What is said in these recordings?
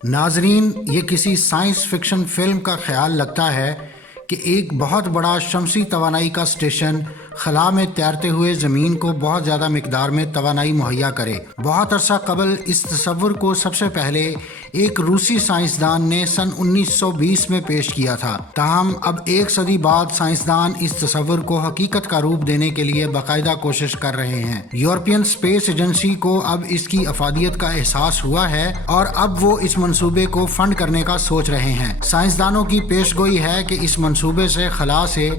नाजरीन, ये किसी साइंस फिक्शन फिल्म का ख्याल लगता है कि एक बहुत बड़ा शमसी तवानाई का स्टेशन खला में तैरते हुए ज़मीन को बहुत ज़्यादा मिकदार में तवानाई मुहैया करे। बहुत अरसा कबल इस तस्वुर को सबसे पहले एक रूसी साइंसदान ने सन 1920 में पेश किया था। ताहम अब एक सदी बाद साइंसदान इस तस्वुर को हकीकत का रूप देने के लिए बाकायदा कोशिश कर रहे हैं। यूरोपियन स्पेस एजेंसी को अब इसकी अफादियत का एहसास हुआ है और अब वो इस मंसूबे को फंड करने का सोच रहे हैं। साइंसदानों की पेशगोई है कि इस मंसूबे से खला से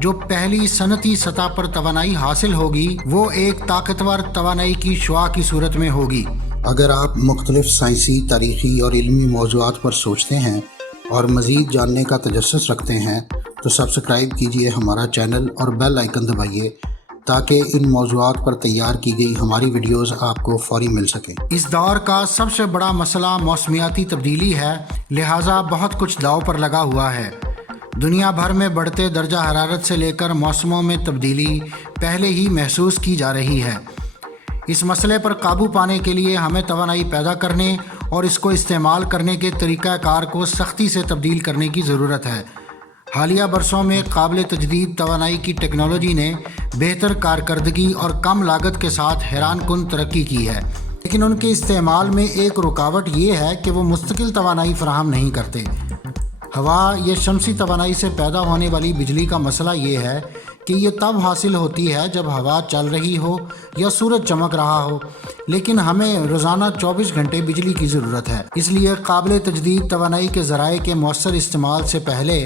जो पहली सनती सतह पर तवानाई हासिल होगी वो एक ताकतवर तवानाई की शुआ की सूरत में होगी। अगर आप मुख्तलिफ साइंसी, तारीखी और इल्मी मौज़ूआत पर सोचते हैं और मज़ीद जानने का तजस्सुस रखते हैं तो सब्सक्राइब कीजिए हमारा चैनल और बेल आइकन दबाइए ताकि इन मौज़ूआत पर तैयार की गई हमारी वीडियोस आपको फौरी मिल सकें। इस दौर का सबसे बड़ा मसला मौसमियाती तब्दीली है, लिहाजा बहुत कुछ दाव पर लगा हुआ है। दुनिया भर में बढ़ते दर्जा हरारत से लेकर मौसमों में तब्दीली पहले ही महसूस की जा रही है। इस मसले पर काबू पाने के लिए हमें तवानाई पैदा करने और इसको इस्तेमाल करने के तरीक़ाकार को सख्ती से तब्दील करने की ज़रूरत है। हालिया बरसों में काबिल तजदीद तवानाई की टेक्नोलॉजी ने बेहतर कारकर्दगी और कम लागत के साथ हैरान कुन तरक्की की है, लेकिन उनके इस्तेमाल में एक रुकावट ये है कि वो मुस्तकिल तवानाई फराहम नहीं करते। हवा या शमसी तवानाई से पैदा होने वाली बिजली का मसला ये है कि ये तब हासिल होती है जब हवा चल रही हो या सूरज चमक रहा हो, लेकिन हमें रोज़ाना 24 घंटे बिजली की ज़रूरत है। इसलिए काबिल तजदीद तवानाई के ज़राए के मौसर इस्तेमाल से पहले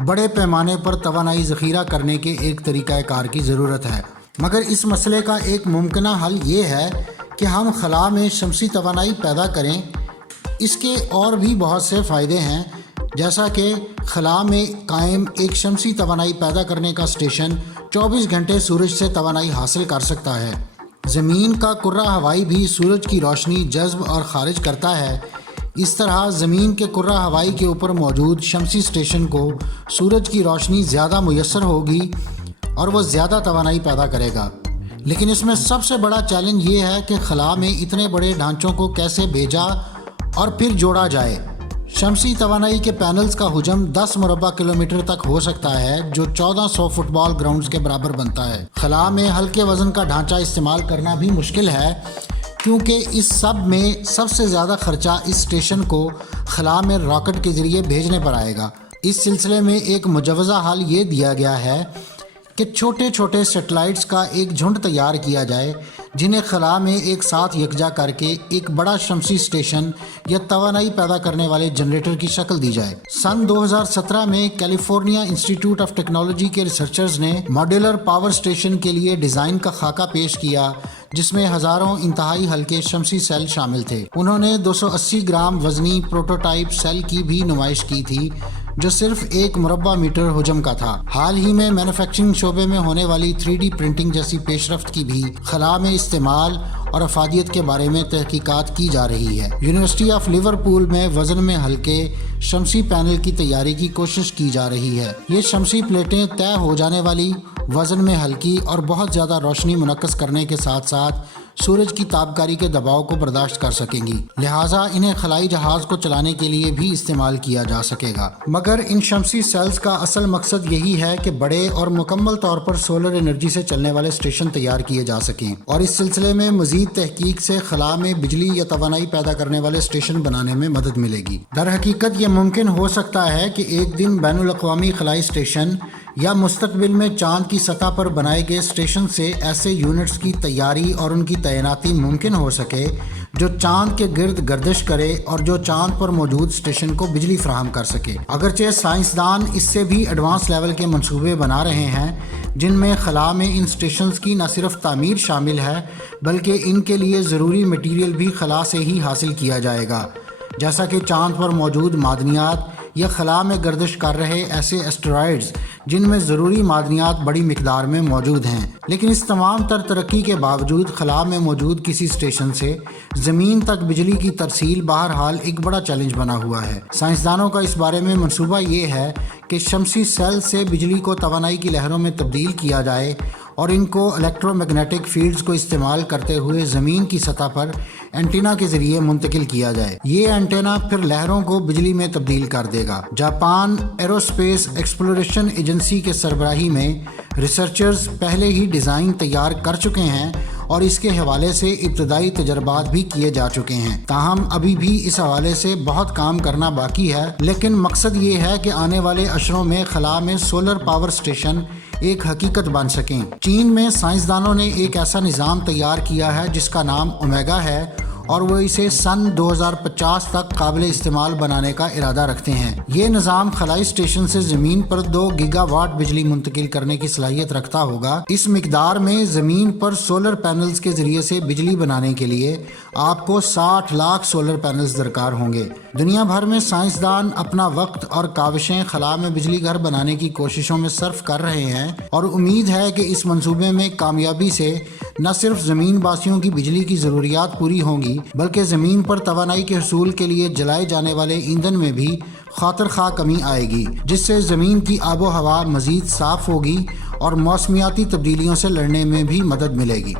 बड़े पैमाने पर तवानाई ज़ख़ीरा करने के एक तरीक़ाकार की ज़रूरत है। मगर इस मसले का एक मुमकिना हल ये है कि हम खला में शमसी तवानाई पैदा करें। इसके और भी बहुत से फ़ायदे हैं, जैसा कि खला में कायम एक शमसी तवानाई पैदा करने का स्टेशन 24 घंटे सूरज से तवानाई हासिल कर सकता है। ज़मीन का कुर्रा हवाई भी सूरज की रोशनी जज्ब और ख़ारिज करता है। इस तरह ज़मीन के कुर्रा हवाई के ऊपर मौजूद शमसी स्टेशन को सूरज की रोशनी ज़्यादा मुयस्सर होगी और वह ज़्यादा तवानाई पैदा करेगा। लेकिन इसमें सबसे बड़ा चैलेंज ये है कि खला में इतने बड़े ढांचों को कैसे भेजा और फिर जोड़ा जाए। शमसी तवानाई के पैनल्स का हुजम 10 मुरबा किलोमीटर तक हो सकता है, जो 1400 फुटबॉल ग्राउंड्स के बराबर बनता है। खला में हल्के वज़न का ढांचा इस्तेमाल करना भी मुश्किल है, क्योंकि इस सब में सबसे ज़्यादा खर्चा इस स्टेशन को खला में रॉकेट के ज़रिए भेजने पर आएगा। इस सिलसिले में एक मुजवज़ा हल ये दिया गया है कि छोटे छोटे सेटेलाइट्स का एक झुंड तैयार किया जाए, जिन्हें खला में एक साथ यकजा करके एक बड़ा शमसी स्टेशन या तवानाई पैदा करने वाले जनरेटर की शक्ल दी जाए। सन 2017 में कैलिफोर्निया इंस्टीट्यूट ऑफ टेक्नोलॉजी के रिसर्चर्स ने मॉड्यूलर पावर स्टेशन के लिए डिज़ाइन का खाका पेश किया, जिसमें हज़ारों इंतहाई हल्के शमसी सेल शामिल थे। उन्होंने 280 ग्राम वजनी प्रोटोटाइप सेल की भी नुमाइश की थी, जो सिर्फ 1 मुरबा मीटर हुजम का था। हाल ही में मैन्युफैक्चरिंग शोबे में होने वाली 3D प्रिंटिंग जैसी पेशरफ्त की भी खला में इस्तेमाल और अफादियत के बारे में तहकीकात की जा रही है। यूनिवर्सिटी ऑफ लिवरपूल में वजन में हल्के शमसी पैनल की तैयारी की कोशिश की जा रही है। ये शमसी प्लेटें तय हो जाने वाली, वजन में हल्की और बहुत ज़्यादा रोशनी मुनक्कस करने के साथ साथ सूरज की ताबकारी के दबाव को बर्दाश्त कर सकेंगी, लिहाजा इन्हें खलाई जहाज़ को चलाने के लिए भी इस्तेमाल किया जा सकेगा। मगर इन शमसी सेल्स का असल मकसद यही है कि बड़े और मुकम्मल तौर पर सोलर एनर्जी से चलने वाले स्टेशन तैयार किए जा सकें, और इस सिलसिले में मज़ीद तहकीक से खला में बिजली या तवानाई पैदा करने वाले स्टेशन बनाने में मदद मिलेगी। दर हकीकत ये मुमकिन हो सकता है कि एक दिन बैनुल अक़वामी खलाई स्टेशन या मुस्तकबिल में चाँद की सतह पर बनाए गए स्टेशन से ऐसे यूनिट्स की तैयारी और उनकी तैनाती मुमकिन हो सके जो चाँद के गिर्द गर्दिश करे और जो चाँद पर मौजूद स्टेशन को बिजली फराहम कर सके। अगरचे साइंसदान इससे भी एडवांस लेवल के मंसूबे बना रहे हैं, जिनमें खला में इन स्टेशंस की न सिर्फ तामीर शामिल है बल्कि इनके लिए ज़रूरी मटीरियल भी खला से ही हासिल किया जाएगा, जैसा कि चाँद पर मौजूद मादनियात या खला में गर्दिश कर रहे ऐसे एस्टेरॉयड्स जिनमें ज़रूरी मादनियात बड़ी मिकदार में मौजूद हैं। लेकिन इस तमाम तर तरक्की के बावजूद खला में मौजूद किसी स्टेशन से ज़मीन तक बिजली की तरसील बहरहाल एक बड़ा चैलेंज बना हुआ है। साइंसदानों का इस बारे में मनसूबा ये है कि शमसी सेल से बिजली को तवानाई की लहरों में तब्दील किया जाए और इनको इलेक्ट्रोमैग्नेटिक फील्ड्स को इस्तेमाल करते हुए ज़मीन की सतह पर एंटीना के ज़रिए मुंतकिल किया जाए। ये एंटीना फिर लहरों को बिजली में तब्दील कर देगा। जापान एरोस्पेस एक्सप्लोरेशन एजेंसी के सरबराही में रिसर्चर्स पहले ही डिज़ाइन तैयार कर चुके हैं और इसके हवाले से इब्तदाई तजर्बात भी किए जा चुके हैं। ताहम अभी भी इस हवाले से बहुत काम करना बाकी है, लेकिन मकसद ये है कि आने वाले अशरों में खला में सोलर पावर स्टेशन एक हकीकत बन सकें। चीन में साइंसदानों ने एक ऐसा निज़ाम तैयार किया है जिसका नाम ओमेगा है और वो इसे सन 2050 तक काबिल इस्तेमाल बनाने का इरादा रखते हैं। ये निज़ाम खलाई स्टेशन से ज़मीन पर 2 गीगावाट बिजली मुंतकिल करने की सलाहियत रखता होगा। इस मिकदार में ज़मीन पर सोलर पैनल्स के ज़रिए से बिजली बनाने के लिए आपको 60 लाख सोलर पैनल्स दरकार होंगे। दुनिया भर में साइंसदान अपना वक्त और काविशें खला में बिजली घर बनाने की कोशिशों में सर्फ कर रहे हैं और उम्मीद है कि इस मंसूबे में कामयाबी से न सिर्फ ज़मीन वासियों की बिजली की ज़रूरियात पूरी होंगी, बल्कि ज़मीन पर तवानाई के हसूल के लिए जलाए जाने वाले ईंधन में भी खातिर खा कमी आएगी, जिससे ज़मीन की आबो हवा मज़ीद साफ़ होगी और मौसमियाती तब्दीलियों से लड़ने में भी मदद मिलेगी।